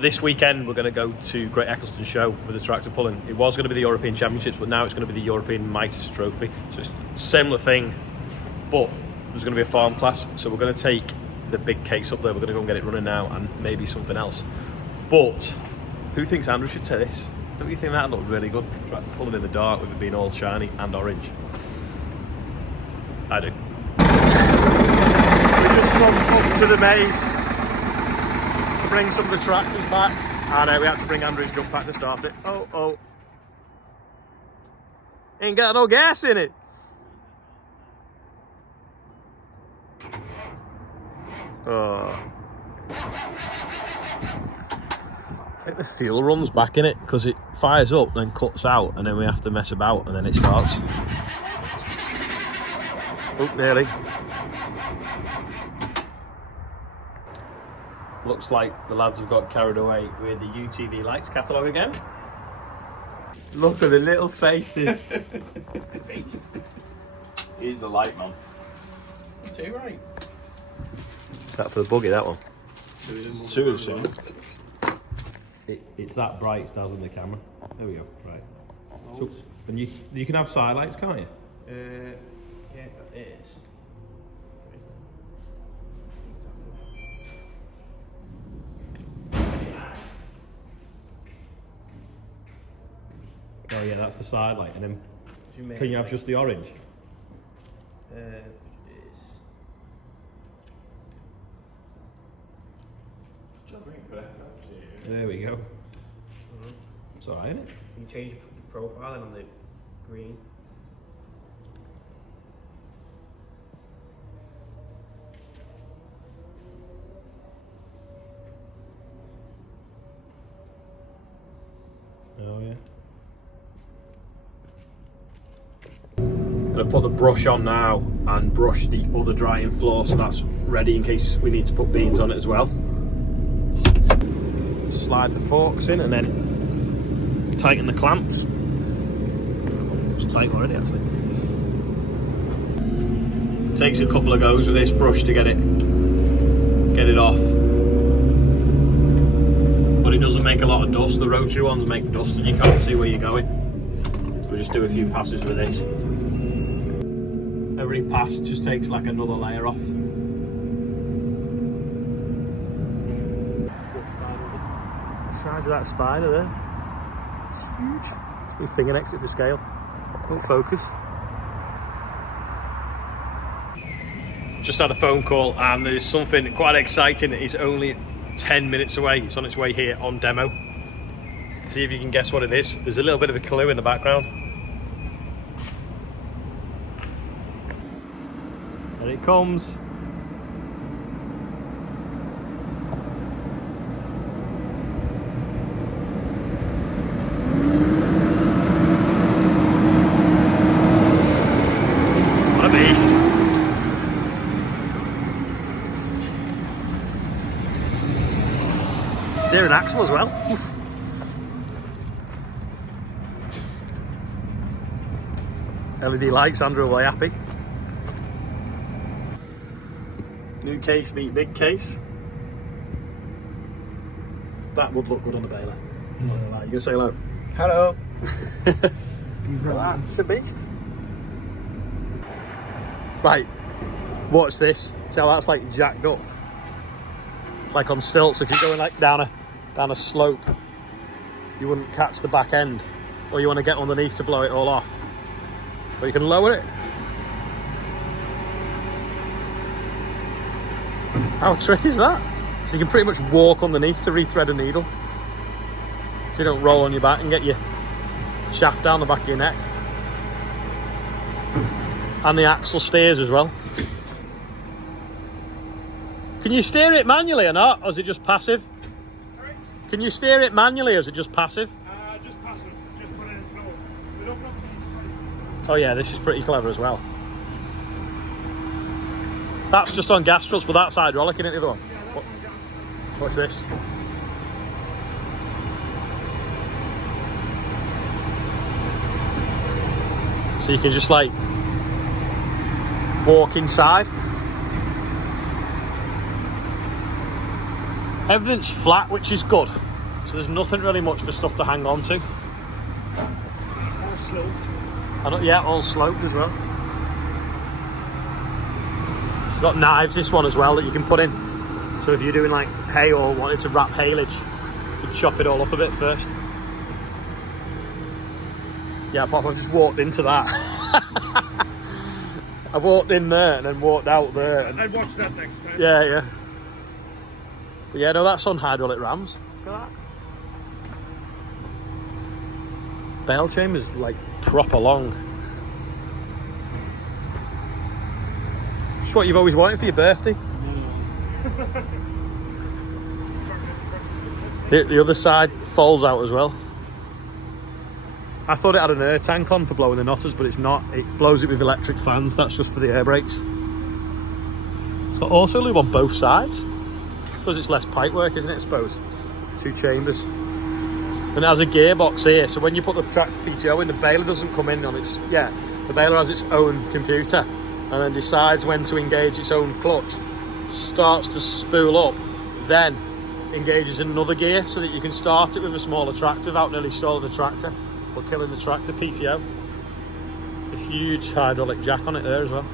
This weekend we're going to go to Great Eccleston Show for the tractor pulling. It was going to be the European Championships, but now it's going to be the European Mitres Trophy. So it's a similar thing, but there's going to be a farm class. So we're going to take the big case up there. We're going to go and get it running now, and maybe something else. But who thinks Andrew should take this? Don't you think that looked really good? Tractor pulling in the dark with it being all shiny and orange. I do. We just come up to the maze to bring some of the tractors back, and we had to bring Andrew's jump pack to start it. Oh. Ain't got no gas in it. Oh. I think the fuel runs back in it because it fires up, then cuts out, and then we have to mess about, and then it starts. Oh, nearly. Looks like the lads have got carried away with the UTV lights catalogue again. Look at the little faces. He's the light man. Too right. Is that for the buggy, that one? Two of them. It's that bright, it stars in the camera. There we go, right. So, and you can have side lights, can't you? Yeah, it is. Oh yeah, that's the side light, and then can you have just the orange? There we go. It's alright, isn't it? You can change the profile on the green. Oh yeah. I'm gonna put the brush on now and brush the other drying floor so that's ready in case we need to put beans on it as well. Slide the forks in and then tighten the clamps. It's tight already actually. Takes a couple of goes with this brush to get it off. But it doesn't make a lot of dust. The rotary ones make dust and you can't see where you're going. So we'll just do a few passes with this. Every pass just takes like another layer off. The size of that spider there, it's huge. It's my finger next to it for scale. Won't focus. Just had a phone call and there's something quite exciting. It's only 10 minutes away. It's on its way here on demo. See if you can guess what it is. There's a little bit of a clue in the background. And it comes. What a beast. Steering axle as well. Oof. LED lights, Andrew will be happy. New case meet big case. That would look good on the Baler. You gonna say hello? Hello. It's a beast. Right, watch this. See how that's like jacked up? It's like on stilts. If you're going like down a slope, you wouldn't catch the back end, or you want to get underneath to blow it all off. But you can lower it. How tricky is that? So you can pretty much walk underneath to rethread a needle. So you don't roll on your back and get your shaft down the back of your neck. And the axle steers as well. Can you steer it manually or not? Or is it just passive? Sorry? Can you steer it manually or is it just passive? Just passive. Just put it in floor. We don't know. Oh yeah, this is pretty clever as well. That's just on gas struts, but that's hydraulic, isn't it, the other one? Yeah, that's on gas. What's this? So you can just like walk inside. Everything's flat, which is good. So there's nothing really much for stuff to hang on to. All sloped. Yeah, all sloped as well. It's got knives, this one as well, that you can put in. So if you're doing like hay or wanted to wrap haylage, you can chop it all up a bit first. Yeah, Pop, I've just walked into that. I walked in there and then walked out there. And I'd watch that next time. yeah, yeah. But yeah, no, that's on hydraulic rams. Look at that. Bale chamber's like proper long. It's what you've always wanted for your birthday. The other side folds out as well. I thought it had an air tank on for blowing the knotters, but it's not. It blows it with electric fans. That's just for the air brakes. It's got auto lube on both sides. I suppose it's less pipe work, isn't it? I suppose. 2 chambers. And it has a gearbox here, so when you put the tractor PTO in, the baler doesn't come in on its... Yeah, the baler has its own computer and then decides when to engage its own clutch, starts to spool up, then engages in another gear so that you can start it with a smaller tractor without nearly stalling the tractor or killing the tractor PTO. A huge hydraulic jack on it there as well.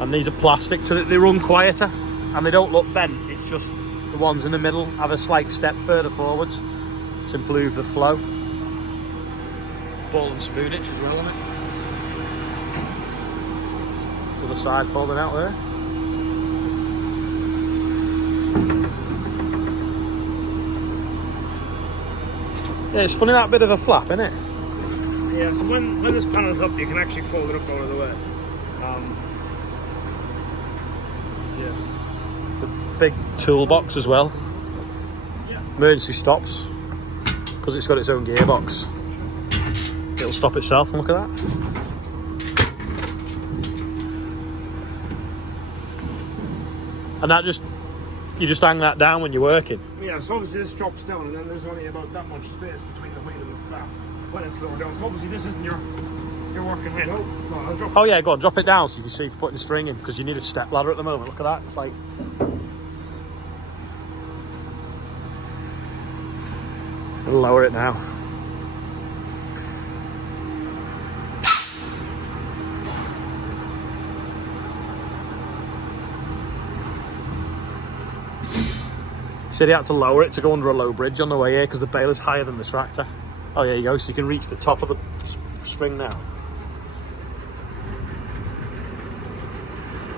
And these are plastic so that they run quieter and they don't look bent. It's just the ones in the middle have a slight step further forwards to improve the flow. Ball and spoonage as well on it. Other side folding out there. Yeah, it's funny that bit of a flap, isn't it? Yeah, so when this panel's up, you can actually fold it up out of the way. Yeah. It's a big toolbox as well. Yeah. Emergency stops. Because it's got its own gearbox. It'll stop itself, and look at that. And that just, you just hang that down when you're working. Yeah, so obviously this drops down and then there's only about that much space between the wheel and the flap when it's lower down. So obviously this isn't your working height. Oh, no, I'll drop Oh yeah, go on, drop it down so you can see if you're putting the string in, because you need a step ladder at the moment. Look at that, it's like... I'll lower it now. He said he had to lower it to go under a low bridge on the way here because the baler's higher than the tractor. Oh, yeah, you go, so you can reach the top of the string now.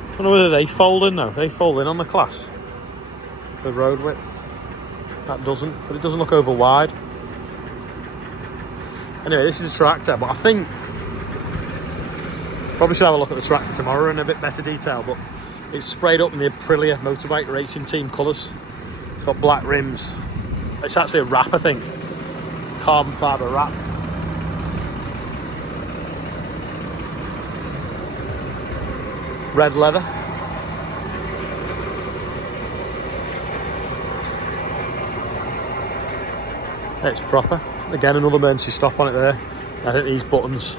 I don't know whether they fold in though. They fold in on the class for road width. That doesn't, but it doesn't look over wide. Anyway, this is a tractor, but I think probably should have a look at the tractor tomorrow in a bit better detail. But it's sprayed up in the Aprilia motorbike racing team colours. It's got black rims. It's actually a wrap, I think. Carbon fibre wrap. Red leather. It's proper. Again, another emergency stop on it there. I think these buttons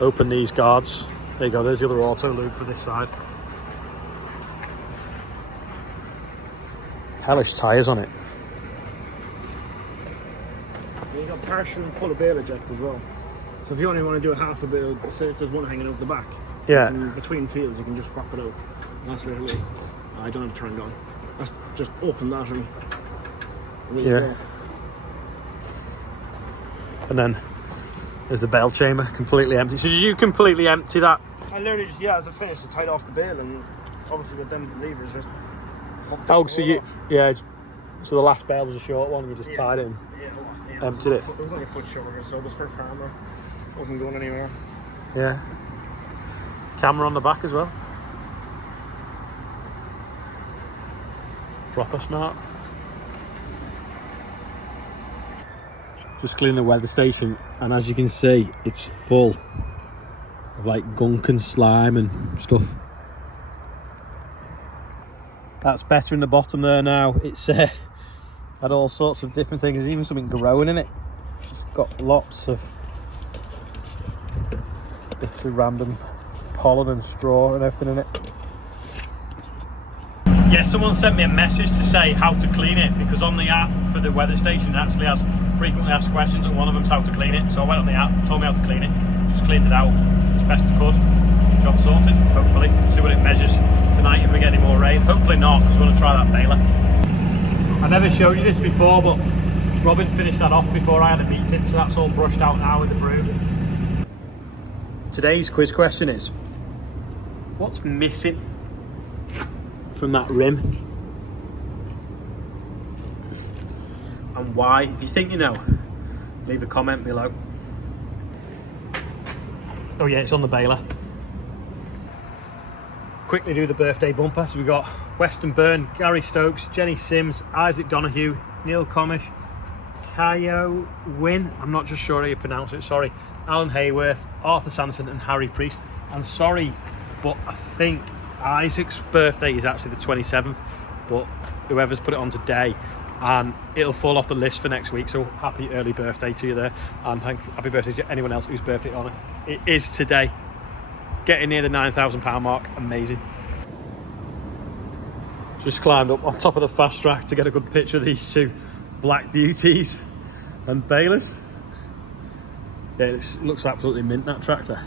open these guards. There you go, there's the other auto lube for this side. Hellish tyres on it. And you got partial and full of baler jack as well. So if you only want to do a half a bale, say if there's one hanging out the back, Yeah. and between fields you can just pop it out. And that's literally, I don't have it turned on. That's just open that and really Yeah. go. And then there's the bale chamber, completely empty. So did you completely empty that? I literally just, yeah, as I finished, I tied off the bale and obviously with them levers just popped Oh, the so whole you, off. yeah, so the last bale was a short one, you just tied it in. Yeah, Emptied it. It was like a foot shorter, so it was for a farmer. Wasn't going anywhere. Yeah. Camera on the back as well. Proper smart. Just cleaning the weather station, and as you can see, it's full of like gunk and slime and stuff. That's better in the bottom there now. It's had all sorts of different things. There's even something growing in it. It's got lots of bits of random pollen and straw and everything in it. Yeah, so someone sent me a message to say how to clean it, because on the app for the weather station it actually has frequently asked questions, and one of them's how to clean it. So I went on the app, told me how to clean it, just cleaned it out as best I could. Job sorted, hopefully. See what it measures tonight if we get any more rain. Hopefully not, because we want to try that baler. I never showed you this before, but Robin finished that off before I had a meeting, so that's all brushed out now with the broom. Today's quiz question is, what's missing from that rim? And why? If you think you know, leave a comment below. Oh yeah, it's on the baler. Quickly do the birthday bumper. So we've got Weston Byrne, Gary Stokes, Jenny Sims, Isaac Donahue, Neil Comish, Kayo Wynn, I'm not just sure how you pronounce it, sorry, Alan Hayworth, Arthur Sanderson and Harry Priest. And sorry, but I think Isaac's birthday is actually the 27th, but whoever's put it on today, and it'll fall off the list for next week, so happy early birthday to you there, and happy birthday to anyone else whose birthday on it is today. Getting near the £9,000 mark, amazing. Just climbed up on top of the fast track to get a good picture of these two black beauties and Balers. Yeah, it looks absolutely mint, that tractor.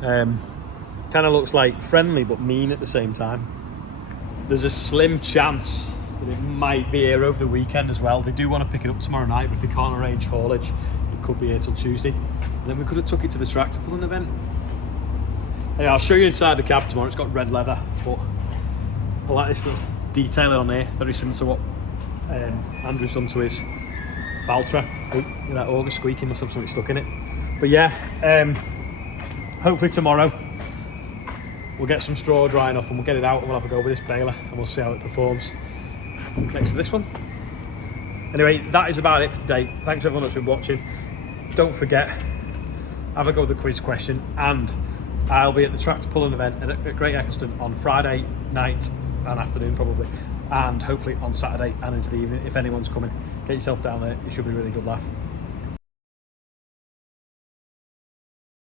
Kind of looks like friendly but mean at the same time. There's a slim chance that it might be here over the weekend as well. They do want to pick it up tomorrow night, but if they can't arrange haulage, it could be here till Tuesday. And then we could have took it to the tractor pulling event. Yeah, I'll show you inside the cab tomorrow. It's got red leather, but I like this little detailing on here, very similar to what Andrew's done to his Valtra. Oh, that auger squeaking, must have something stuck in it. But yeah, hopefully tomorrow we'll get some straw drying off and we'll get it out and we'll have a go with this baler and we'll see how it performs next to this one. Anyway, that is about it for today. Thanks everyone that's been watching. Don't forget, have a go with the quiz question, and I'll be at the tractor pulling event at Great Eccleston on Friday night and afternoon probably, and hopefully on Saturday and into the evening. If anyone's coming, get yourself down there, it should be a really good laugh.